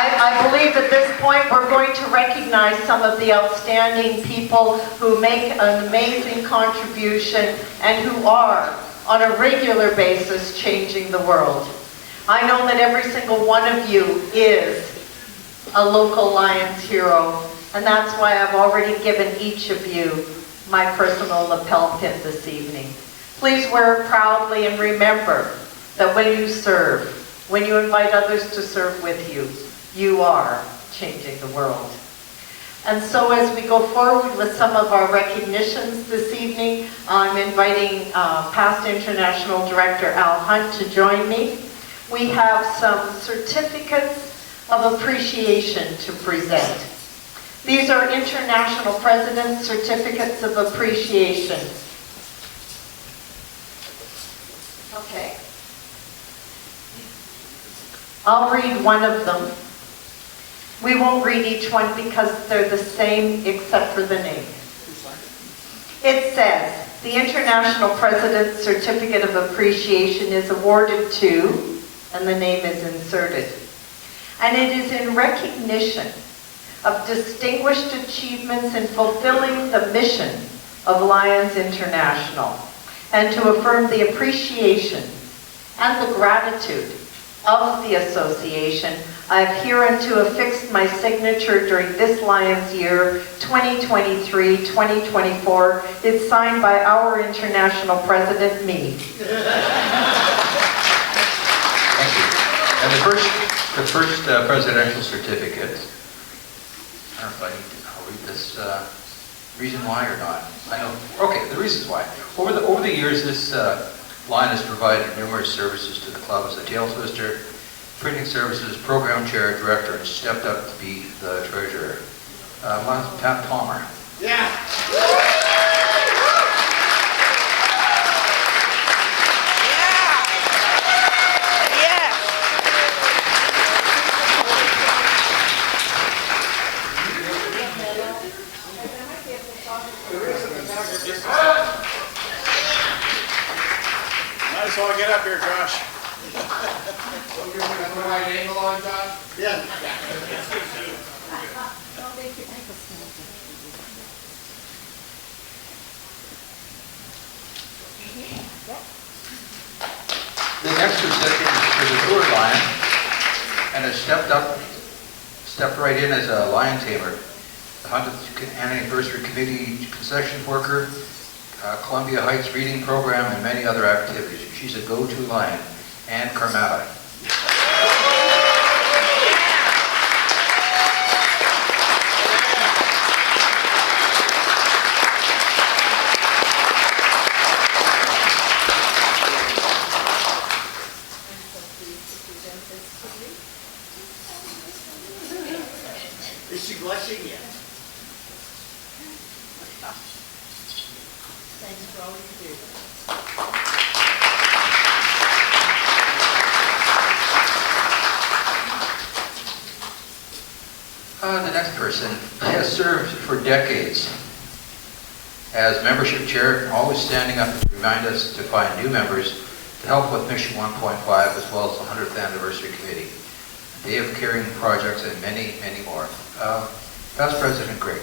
I believe at this point we're going to recognize some of the outstanding people who make an amazing contribution and who are, on a regular basis, changing the world. I know that every single one of you is a local Lions hero, and that's why I've already given each of you my personal lapel pin this evening. Please wear it proudly and remember that when you serve, when you invite others to serve with you, you are changing the world. And so as we go forward with some of our recognitions this evening, I'm inviting past International Director Al Hunt to join me. We have some certificates of appreciation to present. These are International President's Certificates of Appreciation. Okay. I'll read one of them. We won't read each one because they're the same except for the name. It says, the International President's Certificate of Appreciation is awarded to, and the name is inserted. And it is in recognition of distinguished achievements in fulfilling the mission of Lions International, and to affirm the appreciation and the gratitude of the association, I have hereunto affixed my signature during this Lions year 2023-2024. It's signed by our International President, me. Thank you. And the first presidential certificate, I don't know if I need to read this reason why or not. I know. Okay, the reasons why. Over the years, this line has provided numerous services to the club as a tail twister, printing services, program chair, director, and stepped up to be the treasurer. Pat Palmer. Yeah. Might as well get up here, Josh. Yeah. The next recipient is for the Tour Lion, and has stepped right in as a lion tamer. The 100th Anniversary Committee concession worker, Columbia Heights Reading Program, and many other activities. She's a go-to lion. Anne Carmada. Is she blushing yet? Thanks for all you do. The next person has served for decades as membership chair, always standing up to remind us to find new members to help with Mission 1.5 as well as the 100th Anniversary Committee, Day of Caring projects, and many, many more. Past President Greg.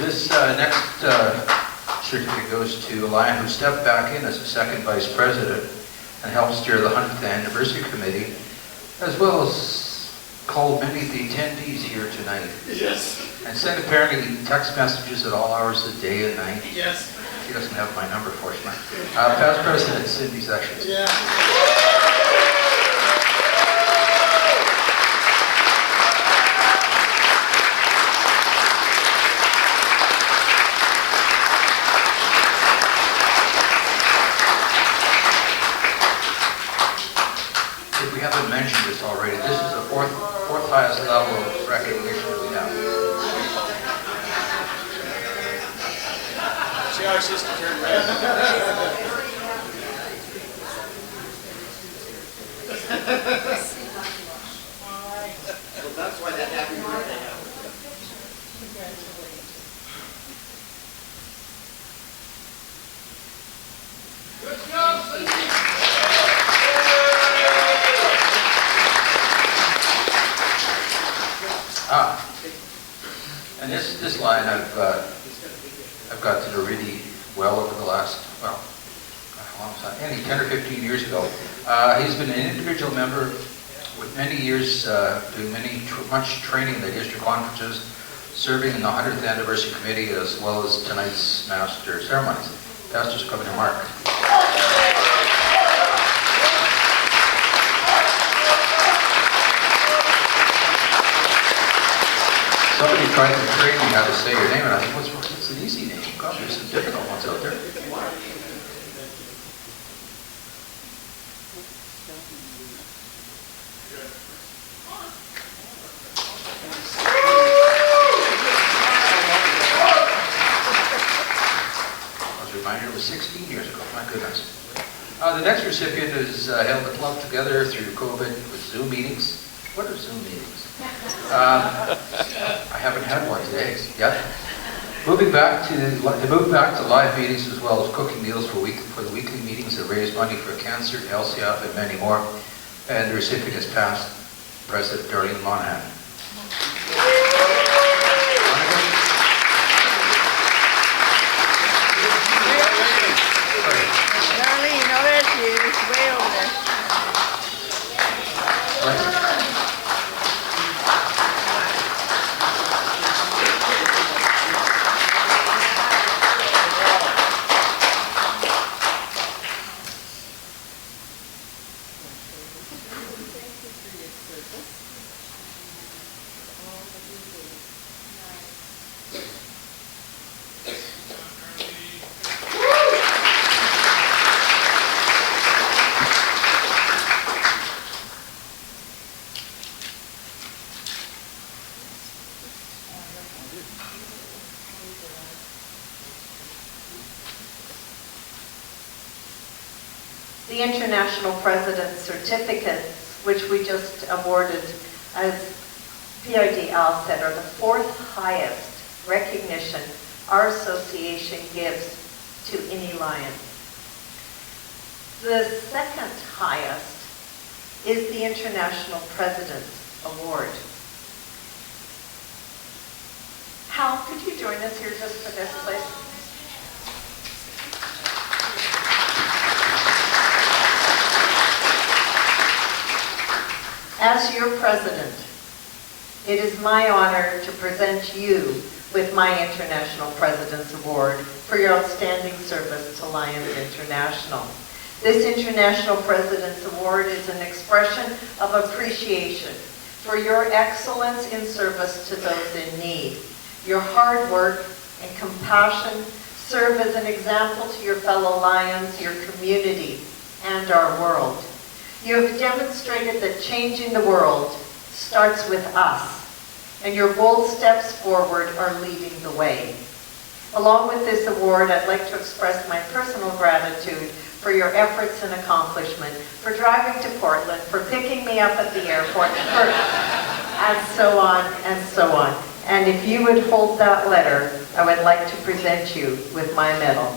This next certificate goes to a lion who stepped back in as a second vice president and helped steer the 100th Anniversary Committee, as well as called many of the attendees here tonight. Yes. And sent apparently text messages at all hours of the day and night. Yes. He doesn't have my number, fortunately. Past President Cindy Sessions. Yeah. turn red. Well, that's why that happy birthday happened. Good job, Cindy. And this line I've got to know really well over the last, well, how long was that? Any 10 or 15 years ago. He's been an individual member with many years doing much training in the district conferences, serving in the 100th anniversary committee as well as tonight's master ceremonies. Pastor's coming to Mark. Somebody tried to train me how to say your name, and I said, what's an easy name? God, there's some difficult ones out there. I was reminded it was 16 years ago, my goodness. The next recipient has held the club together through COVID with Zoom meetings. What are Zoom meetings? I haven't had one today yet. Moving back to live meetings as well as cooking meals for the weekly meetings that raise money for cancer, LCF, and many more. And the recipient is past President Darlene Monahan. Darlene, oh, there she is, way over there. The International President's Certificates, which we just awarded, as PID Al said, are the fourth highest recognition our association gives to any lion. The second highest is the International President's Award. Hal, could you join us here just for this, please? As your president, it is my honor to present you with my International President's Award for your outstanding service to Lions International. This International President's Award is an expression of appreciation for your excellence in service to those in need. Your hard work and compassion serve as an example to your fellow Lions, your community, and our world. You have demonstrated that changing the world starts with us, and your bold steps forward are leading the way. Along with this award, I'd like to express my personal gratitude for your efforts and accomplishment, for driving to Portland, for picking me up at the airport, and so on and so on. And if you would hold that letter, I would like to present you with my medal.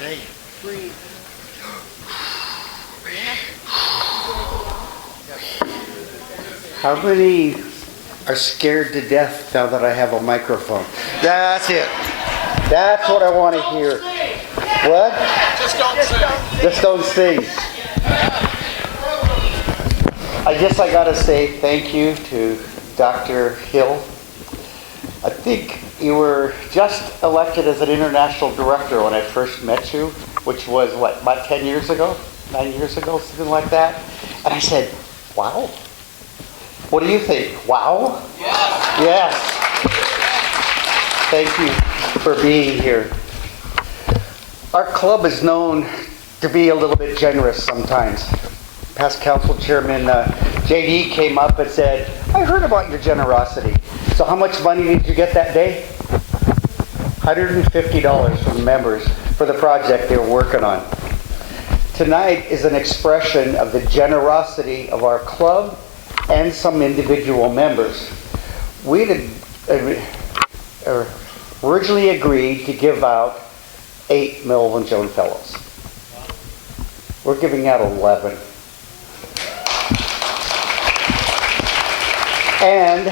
Breathe. How many are scared to death now that I have a microphone? That's it. That's what I want to hear. What? Just don't say. Just don't sing. I guess I got to say thank you to Dr. Hill. I think you were just elected as an international director when I first met you, which was, what, about 10 years ago? 9 years ago, something like that? And I said, wow. What do you think? Wow? Yes. Thank you for being here. Our club is known to be a little bit generous sometimes. Past council chairman JD came up and said, I heard about your generosity. So how much money did you get that day? $150 from members for the project they were working on. Tonight is an expression of the generosity of our club and some individual members. We originally agreed to give out 8 Melvin Jones Fellows. We're giving out 11. And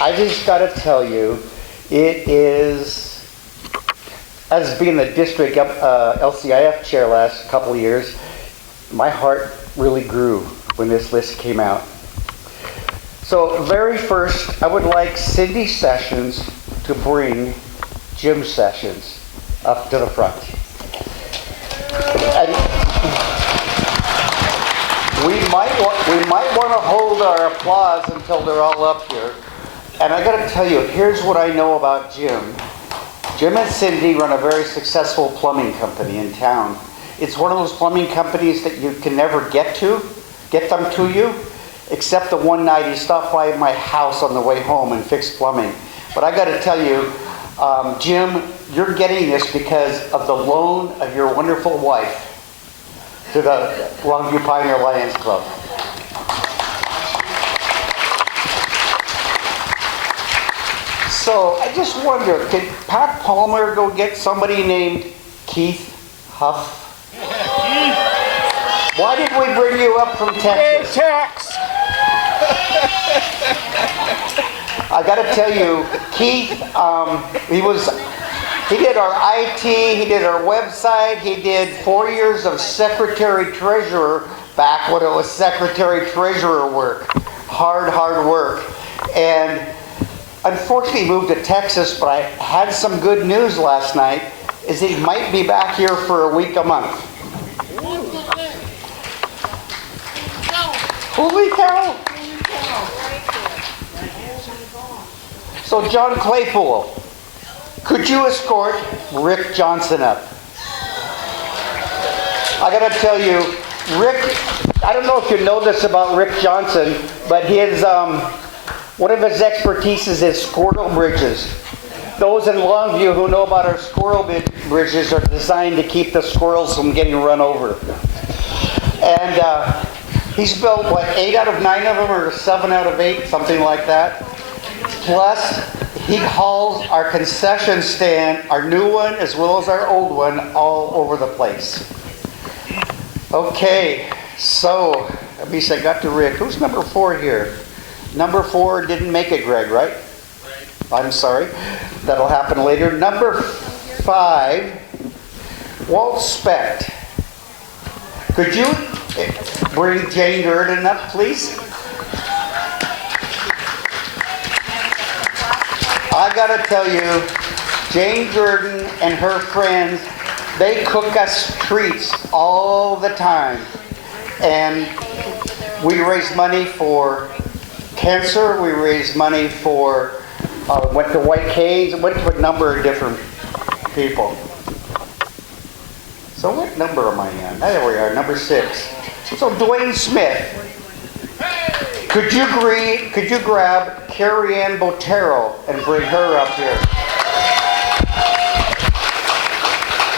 I just got to tell you, it is, as being the district LCIF chair last couple of years, my heart really grew when this list came out. So very first, I would like Cindy Sessions to bring Jim Sessions up to the front. And we might want to hold our applause until they're all up here. And I got to tell you, here's what I know about Jim. Jim and Cindy run a very successful plumbing company in town. It's one of those plumbing companies that you can never get them to you, except the one night he stopped by my house on the way home and fixed plumbing. But I got to tell you, Jim, you're getting this because of the loan of your wonderful wife to the Longview Pioneer Lions Club. So I just wonder, could Pat Palmer go get somebody named Keith Huff? Why did we bring you up from Texas? I got to tell you, Keith, he did our IT, he did our website, he did 4 years of secretary-treasurer back when it was secretary-treasurer work. Hard work. And unfortunately he moved to Texas, but I had some good news last night, is he might be back here for a week, a month. Holy cow! So John Claypool, could you escort Rick Johnson up? I gotta tell you, Rick, I don't know if you know this about Rick Johnson, but his one of his expertises is squirrel bridges. Those in Longview who know about our squirrel bridges are designed to keep the squirrels from getting run over. And he's built, what, 8 out of 9 of them, or 7 out of 8, something like that. Plus, he hauls our concession stand, our new one as well as our old one, all over the place. Okay, so, at least I got to Rick. Who's number 4 here? Number 4 didn't make it, Greg, right? I'm sorry. That'll happen later. Number 5, Walt Specht. Could you bring Jane Durden up, please? I gotta tell you, Jane Durden and her friends, they cook us treats all the time. And we raise money for cancer, we raise money for, went to White Canes, went to a number of different people. So what number am I on? There we are, number 6. So Dwayne Smith, could you grab Carrie Ann Botero and bring her up here?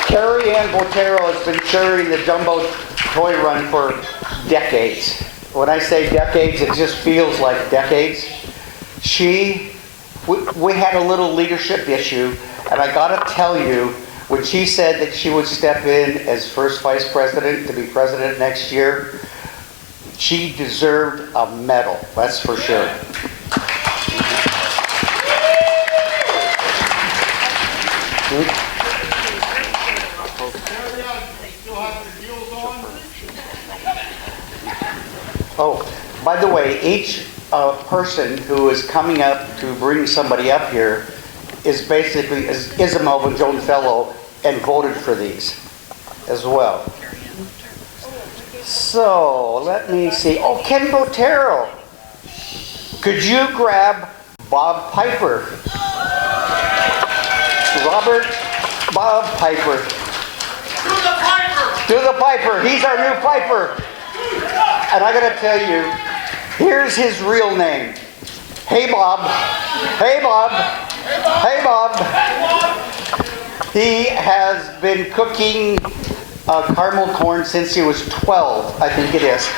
Carrie Ann Botero has been chairing the Jumbo Toy Run for decades. When I say decades, it just feels like decades. We had a little leadership issue, and I gotta tell you, when she said that she would step in as first vice president to be president next year, she deserved a medal, that's for sure. Oh, by the way, each person who is coming up to bring somebody up here is basically is a Melvin Jones Fellow and voted for these as well. So let me see. Oh, Ken Botero. Could you grab Bob Piper? Robert Bob Piper. To the Piper! To the Piper. He's our new Piper. And I gotta tell you, here's his real name. Hey Bob. Hey Bob. Hey Bob. He has been cooking caramel corn since he was 12, I think it is.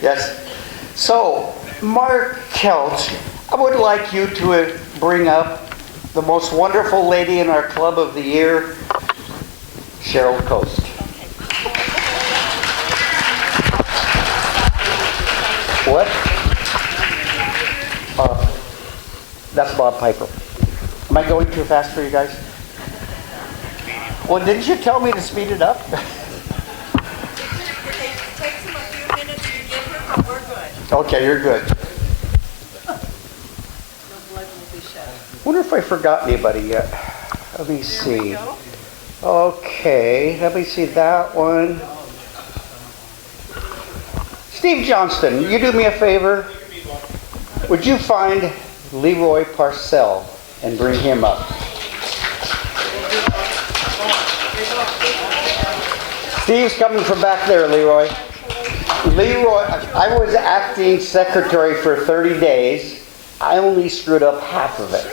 Yes. So, Mark Kelch, I would like you to bring up the most wonderful lady in our club of the year, Cheryl Coast. What? That's Bob Piper. Am I going too fast for you guys? Well, didn't you tell me to speed it up? Okay, you're good. Wonder if I forgot anybody yet. Let me see. Okay, let me see that one. Steve Johnston, you do me a favor. Would you find Leroy Parcell and bring him up? Steve's coming from back there, Leroy. Leroy, I was acting secretary for 30 days. I only screwed up half of it.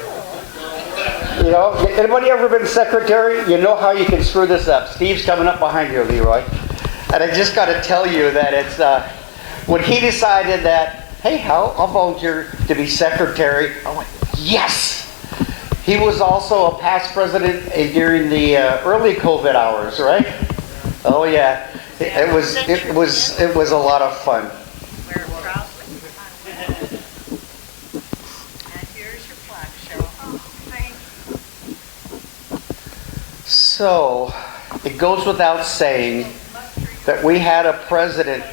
You know, anybody ever been secretary? You know how you can screw this up. Steve's coming up behind you, Leroy. And I just got to tell you that it's, when he decided that, hey, Hal, I'll volunteer to be secretary, I went, yes! He was also a past president during the early COVID hours, right? Oh yeah. It was a lot of fun. So, it goes without saying that we had a president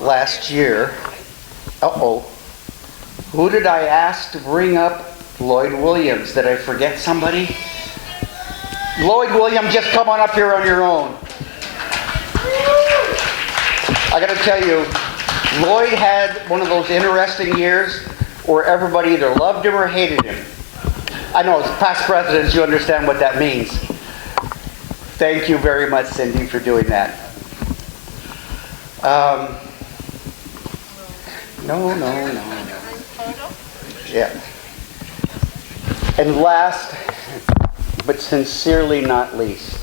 last year. Uh-oh. Who did I ask to bring up? Lloyd Williams. Did I forget somebody? Lloyd Williams, just come on up here on your own. I got to tell you, Lloyd had one of those interesting years where everybody either loved him or hated him. I know, as past presidents, you understand what that means. Thank you very much, Cindy, for doing that. No. Yeah. And last, but sincerely not least,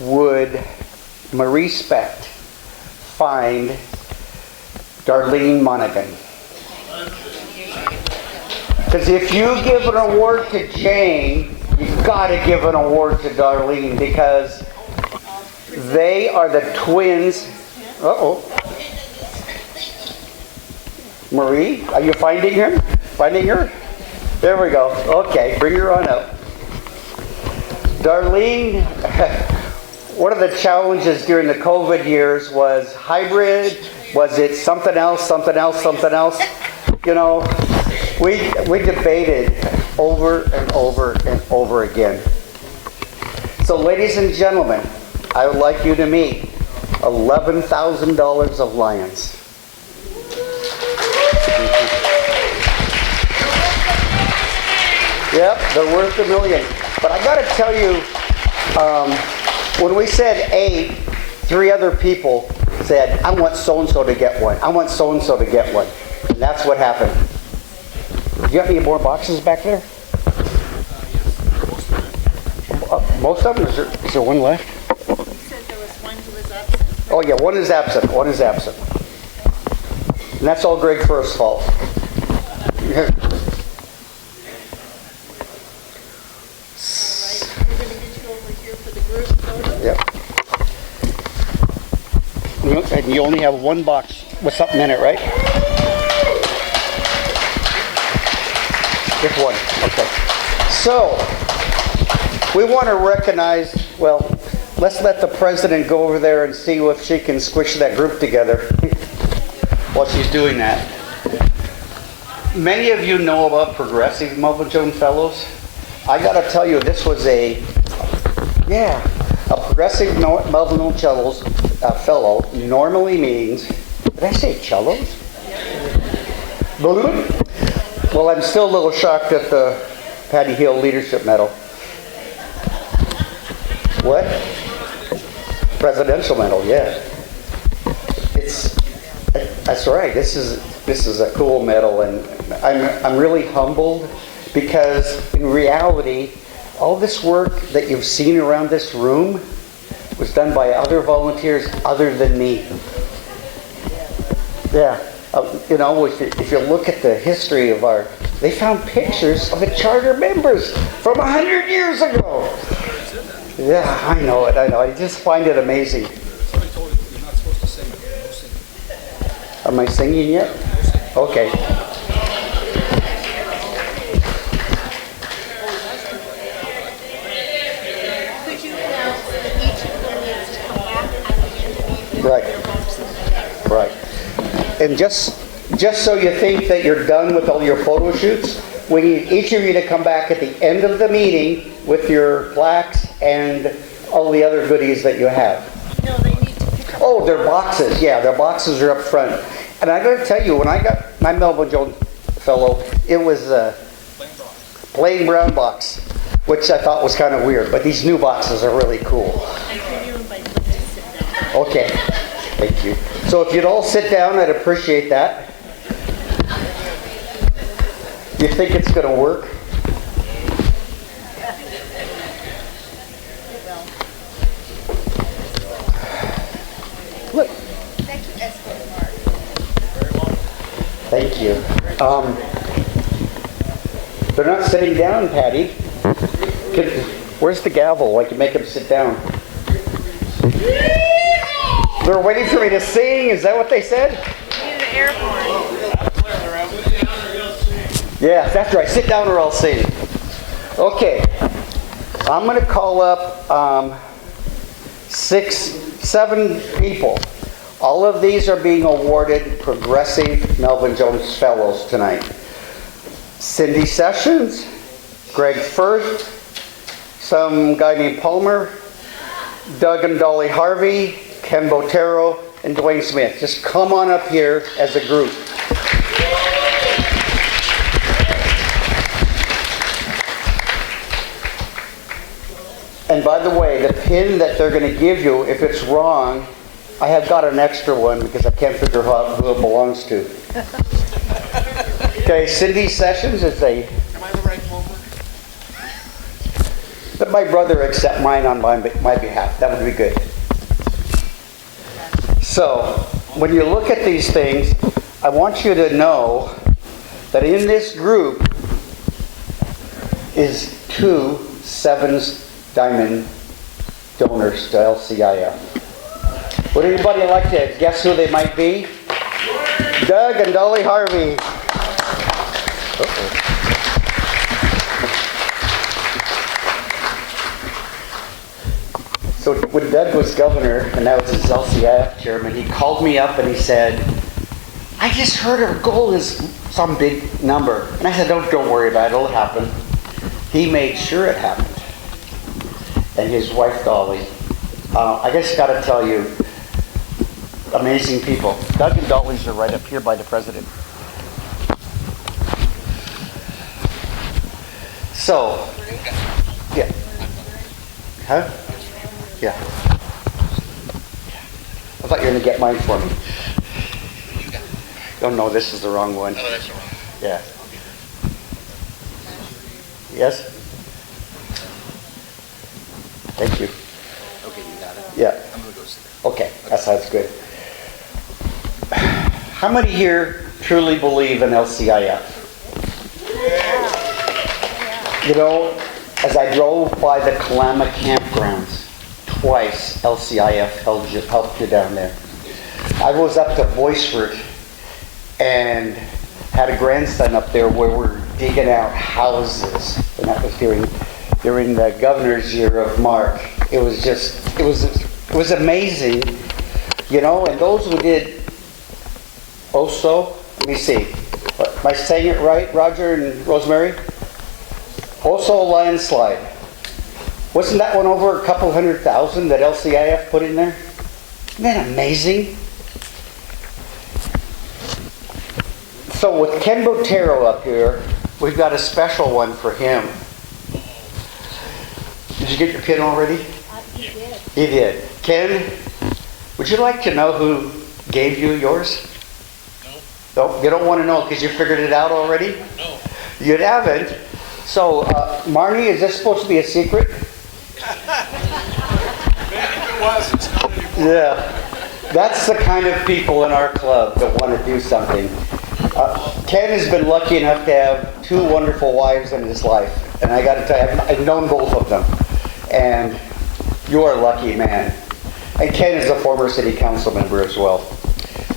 would Marie Specht find Darlene Monaghan? Because if you give an award to Jane, you've got to give an award to Darlene because they are the twins. Uh-oh. Marie, are you finding her? Finding her? There we go. Okay, bring her on up. Darlene, one of the challenges during the COVID years was hybrid. Was it something else? You know, we debated over and over again. So ladies and gentlemen, I would like you to meet $11,000 of Lions. Yep, they're worth $1 million. But I got to tell you, when we said 8, 3 other people said, I want so-and-so to get one. I want so-and-so to get one. And that's what happened. Do you have any more boxes back there? Most of them? Is there one left? You said there was one who was absent. Oh yeah, one is absent. One is absent. And that's all Greg First's fault. All right, we're going to get you over here for the group photo. Yep. And you only have one box with something in it, right? Just one. Okay. So, we want to recognize, well, let's let the president go over there and see if she can squish that group together while she's doing that. Many of you know about Progressive Melvin Jones Fellows. I got to tell you, this was a Progressive Melvin Jones Fellow normally means, did I say cellos? Well, I'm still a little shocked at the Patti Hill Leadership Medal. What? Presidential Medal, yeah. That's right. This is a cool medal, and I'm really humbled because in reality, all this work that you've seen around this room was done by other volunteers other than me. Yeah. You know, if you look at the history of they found pictures of the charter members from 100 years ago. Yeah, I know it. I just find it amazing. Somebody told you you're not supposed to sing. No singing. Am I singing yet? Okay. Could you announce that each of them needs to come back at the end of the evening? Right. Right. And just so you think that you're done with all your photo shoots, we need each of you to come back at the end of the meeting with your plaques and all the other goodies that you have. No, they need to pick up. Oh, their boxes. Yeah, their boxes are up front. And I got to tell you, when I got my Melvin Jones Fellow, it was a plain brown box, which I thought was kind of weird. But these new boxes are really cool. And can you invite them to sit down? Okay. Thank you. So if you'd all sit down, I'd appreciate that. You think it's going to work? Look. Thank you. They're not sitting down, Patti. Where's the gavel? I can make them sit down. They're waiting for me to sing. Is that what they said? Need an air horn. Yeah, that's right. Sit down or I'll sing. Okay. I'm going to call up 7 people. All of these are being awarded Progressive Melvin Jones Fellows tonight. Cindy Sessions, Greg First, some guy named Palmer, Doug and Dolly Harvey, Ken Botero, and Dwayne Smith. Just come on up here as a group. And by the way, the pin that they're going to give you, if it's wrong, I have got an extra one because I can't figure out who it belongs to. Okay, Cindy Sessions is Am I the right Palmer? Let my brother accept mine on my behalf. That would be good. So, when you look at these things, I want you to know that in this group is 2 Sevens Diamond donors to LCIF. Would anybody like to guess who they might be? Doug and Dolly Harvey. So when Doug was governor, and I was his LCIF chairman, he called me up and he said, I just heard our goal is some big number. And I said, don't worry about it, it'll happen. He made sure it happened. And his wife, Dolly. I just got to tell you, amazing people. Doug and Dolly's are right up here by the president. So, yeah. Huh? Yeah. I thought you were going to get mine for me. Oh no, this is the wrong one. Oh, that's wrong. Yeah. Yes? Thank you. Okay, you got it. Yeah. I'm gonna go sit there. Okay, that sounds good. How many here truly believe in LCIF? You know, as I drove by the Kalama campgrounds, twice LCIF helped you down there. I was up to Boisford and had a grandson up there where we're digging out houses, and that was during the governor's year of Mark. It was amazing, you know. And those who did let me see, am I saying it right, Roger and Rosemary? Landslide. Wasn't that one over a couple $100,000 that LCIF put in there? Isn't that amazing? So with Ken Botero up here, we've got a special one for him. Did you get your pin already? You did. You did. Ken, would you like to know who gave you yours? No. No, you don't want to know because you figured it out already? No. You haven't. So, Marnie, is this supposed to be a secret? If it was, it's not anymore. Yeah. That's the kind of people in our club that want to do something. Ken has been lucky enough to have two wonderful wives in his life. And I got to tell you, I've known both of them. And you're a lucky man. And Ken is a former city council member as well.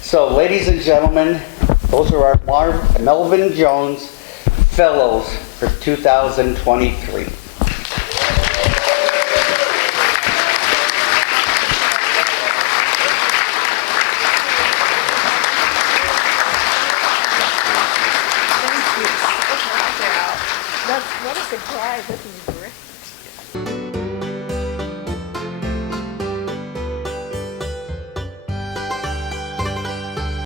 So, ladies and gentlemen, those are our Melvin Jones Fellows for 2023. What a surprise. This is great.